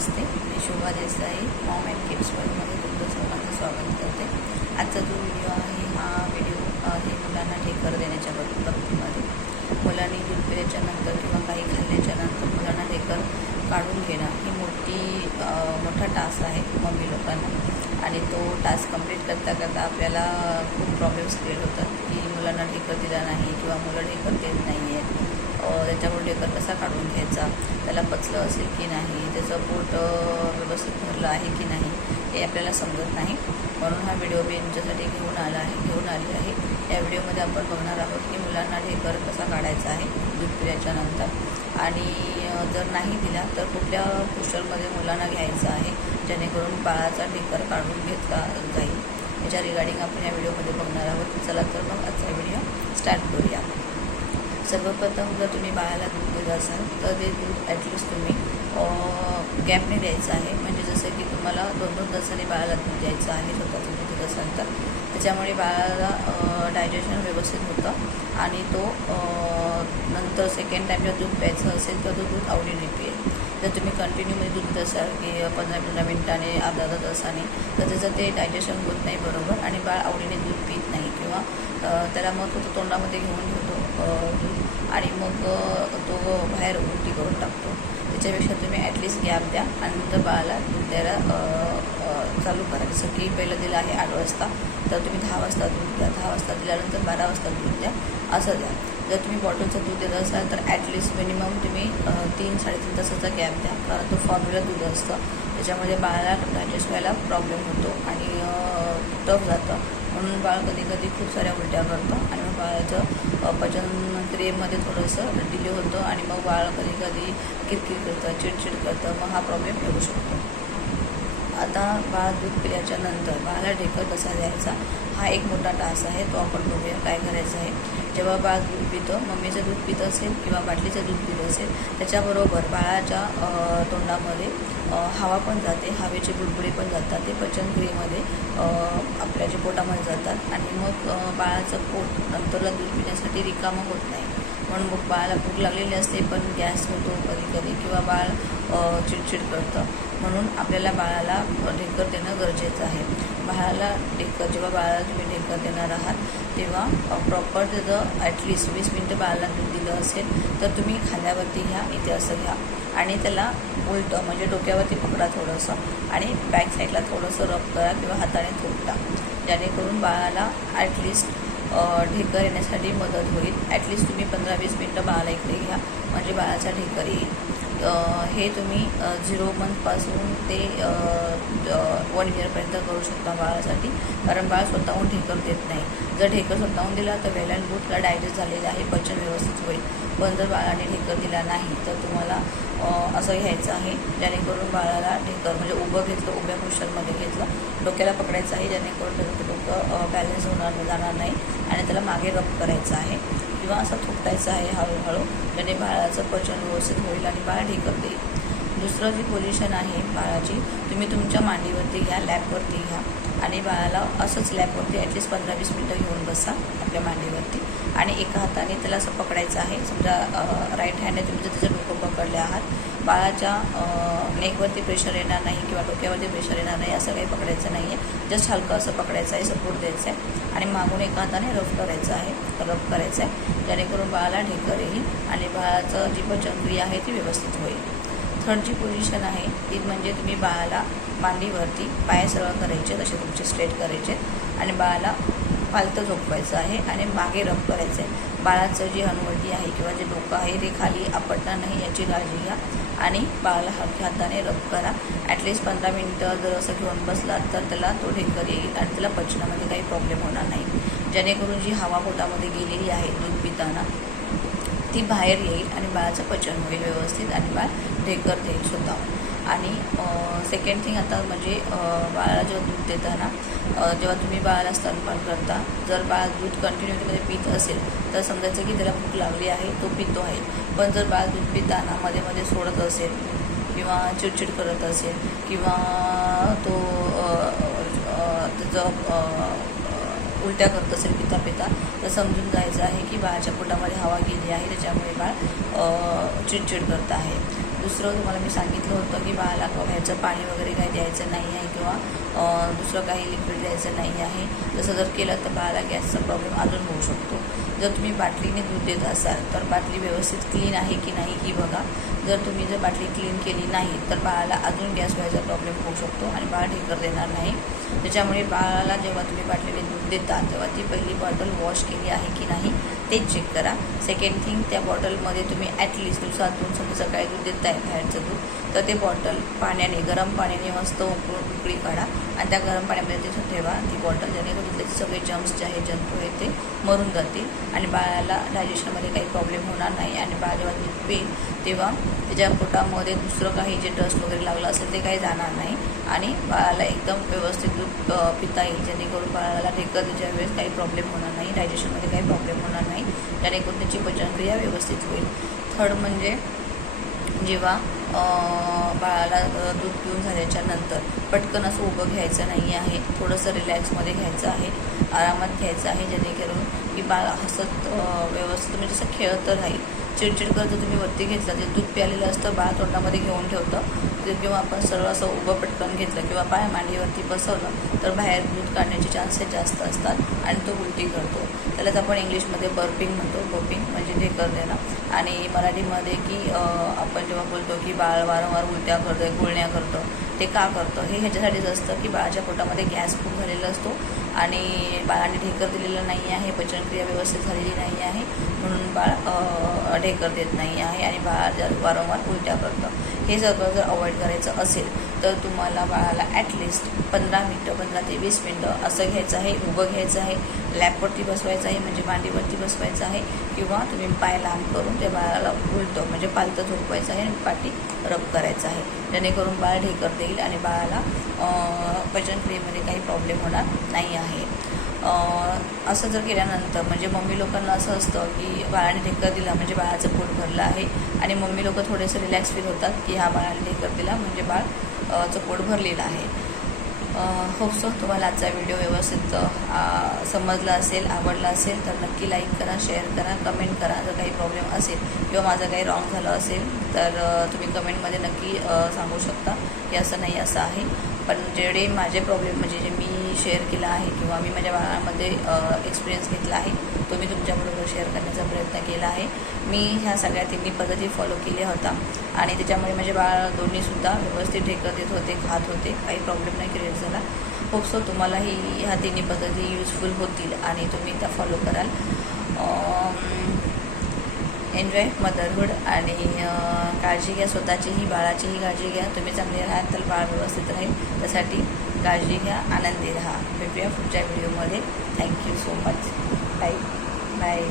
Namaste, me Shobha Desai Maugham and kids वर्ल्डमध्ये तुमचं सर्वांचं स्वागत करते। आजचा जो व्हिडिओ आहे हा व्हिडिओ आहे मुलांना ढेकर देण्याच्या बाबतीमध्ये। मुलांनी दूध पिल्याच्या नंतर किंवा काही खाल्ल्याच्या नंतर मुलांना ढेकर काढून घेणं ही मोठा टास्क आहे मम्मी लोकांना, आणि तो टास्क कंप्लीट करता करता आपल्याला खूप प्रॉब्लेम्स क्रिएट होतात की मुलांना ढेकर दिला नाही किंवा मुलं ढेकर देत नाही आहेत, त्याच्यामुळे ढेकर कसा काढून घ्यायचा, त्याला पचलं असेल की नाही, त्याचं पोट व्यवस्थित भरलं आहे की नाही हे आपल्याला समजत नाही। म्हणून हा व्हिडिओ मी तुमच्यासाठी घेऊन आली आहे। या व्हिडिओमध्ये आपण बघणार आहोत की मुलांना ढेकर कसा काढायचा आहे दूध पिल्याच्या नंतर, आणि जर नाही दिला तर कुठल्या पोस्चरमध्ये मुलांना घ्यायचं आहे जेणेकरून बाळाचा ढेकर काढून घेतला जाईल, याच्या रिगार्डिंग आपण या व्हिडिओमध्ये बघणार आहोत। चला तर मग आजचा व्हिडिओ स्टार्ट करूया। सर्वप्रथम जर तुम्ही बाळाला दूध दिलं असाल तर ते दूध ॲटलिस्ट तुम्ही गॅपने द्यायचं आहे, म्हणजे जसं की तुम्हाला 2-2 तासांनी बाळाला दूध द्यायचं आहे स्वतःचं दूध देत असाल तर, त्याच्यामुळे बाळाला डायजेशन व्यवस्थित होतं आणि तो नंतर सेकंड टाईम जर दूध प्यायचं असेल तर तो दूध आवडीने पिईल। जर तुम्ही कंटिन्यूमध्ये दूध देत असाल की 15-15 मिनिटाने अर्धा तासाने तर त्याचं ते डायजेशन होत नाही बरोबर, आणि बाळ आवडीने दूध पित नाही किंवा त्याला मग तो तोंडामध्ये घेऊन ठेवतो दूध आणि मग तो बाहेर उलटी करून टाकतो। त्याच्यापेक्षा तुम्ही ॲटलिस्ट गॅप द्या आणि नंतर बाळाला दूध द्यायला चालू करा। जसं की पहिलं दिलं आहे 8 वाजता तर तुम्ही 10 वाजता दूध द्या, 10 वाजता दिल्यानंतर 12 वाजता दूध द्या, असं द्या। जर तुम्ही बॉटलचं दूध देत असाल तर ॲटलिस्ट मिनिमम तुम्ही 3-3.5 तासाचा गॅप द्या, कारण तो फॉर्म्युला दूध असतं, त्याच्यामध्ये बाळाला डायजेस्ट व्हायला प्रॉब्लेम होतो आणि टफ जातं, म्हणून बाळ कधी कधी खूप साऱ्या उलट्या करतं आणि मग बाळाचं पचन क्रियेमध्ये थोडंसं डिले होतं आणि मग बाळ कधी कधी किरकिर करतं, चिडचिड करतं, मग हा प्रॉब्लेम येऊ शकतो। आता बाळ दूध पिल्याच्या नंतर बाळाला ढेकर कसा द्यायचा हा एक मोठा टास्क आहे, तो आपण बघूया काय करायचं आहे। जेव्हा बाळ दूध पितं, मम्मीचं दूध पित असेल किंवा बाटलीचं दूध पित असेल, त्याच्याबरोबर बाळाच्या तोंडामध्ये हवा पण जाते, हवेचे बुडबुडे पण जातात, ते पचनक्रियेमध्ये आपल्या जे पोटामध्ये जातात आणि मग बाळाचं पोट नंतरला दूध पिण्यासाठी रिकामं होत नाही, म्हणून मग बाळाला भूक लागलेली असते पण गॅस होतो कधी कधी किंवा बाळ चिडचिड करतं, म्हणून आपल्याला बाळाला ढेकर देणं गरजेचं आहे। बाळाला ढेकर जेव्हा बाळाला तुम्ही ढेकर देणार आहात तेव्हा प्रॉपर त्याचं ॲटलिस्ट 20 मिनटं बाळाला दूध दिलं असेल तर तुम्ही खांद्यावरती घ्या, इथे असं घ्या आणि त्याला उलटं म्हणजे डोक्यावरती पकडा थोडंसं आणि बॅक साईडला थोडंसं रब करा किंवा हाताने थोपटा, जेणेकरून बाळाला ॲटलिस्ट ढेकर येण्यासाठी मदत होईल। ॲटलिस्ट तुम्ही 15-20 मिनटं बाळाला इकडे घ्या म्हणजे बाळाचा ढेकर येईल। हे तुम्ही 0 मंथपासून ते 1 इयरपर्यंत करू शकता बाळासाठी, कारण बाळ स्वतःहून ढेकर देत नाही। जर ढेकर स्वतःहून दिला तर वेल अँड गुड, त्याला डायजेस्ट झालेलं आहे, पचन व्यवस्थित होईल, पण जर बाळाने ढेकर दिला नाही तर तुम्हाला असं घ्यायचं आहे जेणेकरून बाळाला ढेकर म्हणजे उभं घेतलं, उभ्या पोस्चरमध्ये घेतलं, डोक्याला पकडायचं आहे जेणेकरून त्याचं डोकं बॅलन्स जाणार नाही आणि त्याला मागे रब करायचं आहे किंवा असं थोपटायचं आहे हळूहळू, ज्याने बाळाचं पचन व्यवस्थित होईल आणि बाळ ढेकर देईल। दुसरं जी पोझिशन आहे बाळाची, तुम्ही तुमच्या मांडीवरती घ्या, लॅपवरती घ्या आणि बाळाला असंच लॅपवरती ॲटलिस्ट 15-20 मिनटं घेऊन बसा आपल्या मांडीवरती आणि एका हाताने त्याला असं पकडायचं आहे। समजा राईट हँडने तुम्ही जर त्याचं डोकं पकडले आहात, बाळाच्या नेकवरती प्रेशर येणार नाही किंवा डोक्यावरती प्रेशर येणार नाही असं काही पकडायचं नाही आहे, जस्ट हलकं असं पकडायचं आहे, सपोर्ट द्यायचं आहे आणि मागून एका हाताने रब करायचं आहे जेणेकरून बाळाला ढेकर येईल आणि बाळाचं जी पचनक्रिया आहे ती व्यवस्थित होईल। थर्ड जी पोझिशन आहे ती म्हणजे तुम्ही बाळाला मांडीवरती पाय सरळ करायचे, तसे तुमचे स्ट्रेट करायचे आणि बाळाला पालतं झोपवायचं आहे आणि मागे रब करायचं आहे। बाळाचं जी हनुवटी आहे किंवा जे डोकं आहे ते खाली आपटणार नाही याची काळजी घ्या आणि बाळाला हलक्या हाताने रब करा। ॲटलिस्ट 15 मिनटं जर असं घेऊन बसलात तर त्याला तो ढेकर येईल आणि त्याला पचनामध्ये काही प्रॉब्लेम होणार नाही, जेणेकरून जी हवा पोटामध्ये गेलेली आहे दूध पिताना ती बाहेर येईल आणि बाळाचं पचन होईल व्यवस्थित आणि बाळ ढेकर देईल स्वतःहून। आणि सेकंड थिंग आता म्हणजे बाळाला जेव्हा दूध देताना जेव्हा तुम्ही बाळाला स्तनपान करता, जर बाळ दूध कंटिन्युटीमध्ये पित असेल तर समजायचं की त्याला भूक लागली आहे, तो पितो आहे, पण जर बाळ दूध पिताना मध्ये मध्ये सोडत असेल किंवा चिडचिड करत असेल किंवा तो त्याचं उलट्या करत असेल पिता तर समजून जायचं आहे की बाळाच्या पोटामध्ये हवा गेली आहे, त्याच्यामुळे बाळ चिडचिड करत आहे। दुसरं तुम्हाला मी सांगितलं होतं की बाळाला ह्याचं पाणी वगैरे काही द्यायचं नाही आहे किंवा दुसरं काही लिक्विड द्यायचं नाही आहे. तसं जर केलं तर बाळाला गॅसचा प्रॉब्लेम अजून होऊ शकतो. जर तुम्ही बाटलीने दूध देत असाल तर बाटली व्यवस्थित क्लीन आहे की नाही ही बघा. जर तुम्ही जर बाटली क्लीन केली नाही तर बाळाला अजून गॅस व्हायचा प्रॉब्लेम होऊ शकतो आणि बाळ ढेकर देणार नाही. त्याच्यामुळे बाळाला जेव्हा तुम्ही बाटलीने दूध देता तेव्हा ती पहिली बॉटल वॉश केली आहे की नाही ते चेक करा. सेकंड थिंग, त्या बॉटलमध्ये तुम्ही ॲटलिस्ट दिवसातून समजा सकाळी दूध देताय बाहेरचं दूध तर ते बॉटल पाण्याने गरम पाण्याने मस्त उकळी काढा आणि त्या गरम पाण्यामध्ये ते ठेवा ती बॉटल, जेणेकरून त्याचे सगळे जम्स जे आहेत जंतू आहेत ते मरून जातील आणि बाळाला डायजेशनमध्ये काही प्रॉब्लेम होणार नाही. आणि बाळ जेव्हा दूध पिईल तेव्हा त्याच्या पोटामध्ये दुसरं काही जे डस्ट वगैरे लागलं असेल ते काही जाणार नाही आणि बाळाला एकदम व्यवस्थित दूध पिता येईल, जेणेकरून बाळाला ढेकर त्याच्या वेळेस काही प्रॉब्लेम होणार नाही, डायजेशनमध्ये काही प्रॉब्लेम होणार नाही, जेणेकरून त्याची पचनक्रिया व्यवस्थित होईल. थर्ड म्हणजे जेव्हा बाळाला दूध पिऊन झाल्याच्या नंतर पटकन असं उभं घ्यायचं नाही आहे, थोडंसं रिलॅक्समध्ये घ्यायचं आहे, आरामात घ्यायचं आहे, जेणेकरून की बाळ हसत व्यवस्थित म्हणजे असं खेळतं राहील. चिडचिड करत तुम्ही वरती घेतलं जे दूध प्यालेलं असतं बाळ तोंडामध्ये घेऊन ठेवतं ते, किंवा आपण सरळ असं उभं पटकन घेतलं किंवा पाय मांडीवरती बसवलं तर बाहेर दूध काढण्याचे चान्सेस जास्त असतात आणि तो उलटी करतो. त्यालाच आपण इंग्लिशमध्ये बर्पिंग म्हणतो. बर्पिंग म्हणजे ढेकर देणं आणि मराठीमध्ये की आपण जेव्हा बोलतो की बाळ वारंवार उलट्या करतं, गुळण्या करतं, ते का करतं हे ह्याच्यासाठीच असतं की बाळाच्या पोटामध्ये गॅस खूप झालेला असतो आणि बाळाने ढेकर दिलेलं नाही आहे, पचनक्रिया व्यवस्थित झालेली नाही आहे, म्हणून बाळ ढेकर देत नाही आहे आणि बाळ जर वारंवार उलट्या करतं. हे सगळं जर अवॉइड करायचं असेल तर तुम्हाला बाळाला ॲटलिस्ट 15 मिनटं 15 ते 20 मिनटं असं घ्यायचं आहे, उभं घ्यायचं आहे, लॅपवरती बसवायचं आहे म्हणजे मांडीवरती बसवायचं आहे किंवा तुम्ही पाय लांब करून त्या बाळाला उलटं म्हणजे पालतं झोपवायचं आहे आणि पाठी रब करायचं आहे, जेणेकरून बाळ ढेकर देईल आणि बाळाला पचनक्रियेमध्ये काही प्रॉब्लेम होणार नाही आहे. असं जर केल्यानंतर म्हणजे मम्मी लोकांना असं असतं की बाळाने ढेकर दिला म्हणजे बाळाचं पोट भरलं आहे आणि मम्मी लोक थोडेसे रिलॅक्स फील होतात की हा बाळाने ढेकर दिला म्हणजे बाळचं पोट भरलेलं आहे. होप सो तुम्हाला आजचा व्हिडिओ व्यवस्थित समजला असेल, आवडला असेल तर नक्की लाईक करा, शेअर करा, कमेंट करा. जर काही प्रॉब्लेम असेल किंवा माझं काही रॉंग झालं असेल तर तुम्ही कमेंटमध्ये नक्की सांगू शकता की असं नाही असं आहे. पण जेवढे माझे प्रॉब्लेम म्हणजे जे मी शेअर केला आहे किंवा मी माझ्या बाळामध्ये एक्सपिरियन्स घेतला आहे तो मी तुमच्याबरोबर शेअर करण्याचा प्रयत्न केला आहे. मी ह्या सगळ्या तिन्ही पद्धती फॉलो केल्या होत्या आणि त्याच्यामुळे माझे बाळ दोन्हीसुद्धा व्यवस्थित ढेकर देत होते, खात होते, काही प्रॉब्लेम नाही क्रिएट झाला. होप सो तुम्हालाही ह्या तिन्ही पद्धती युजफुल होतील आणि तुम्ही त्या फॉलो कराल. एन्जॉय मदरहूड आणि काळजी घ्या, स्वतःचीही बाळाचीही काळजी घ्या. तुम्ही चांगले राहाल तर बाळ व्यवस्थित राहील, त्यासाठी काळजी घ्या, आनंदी राहा. भेटूया पुढच्या व्हिडिओमध्ये. Thank you so much. Bye bye.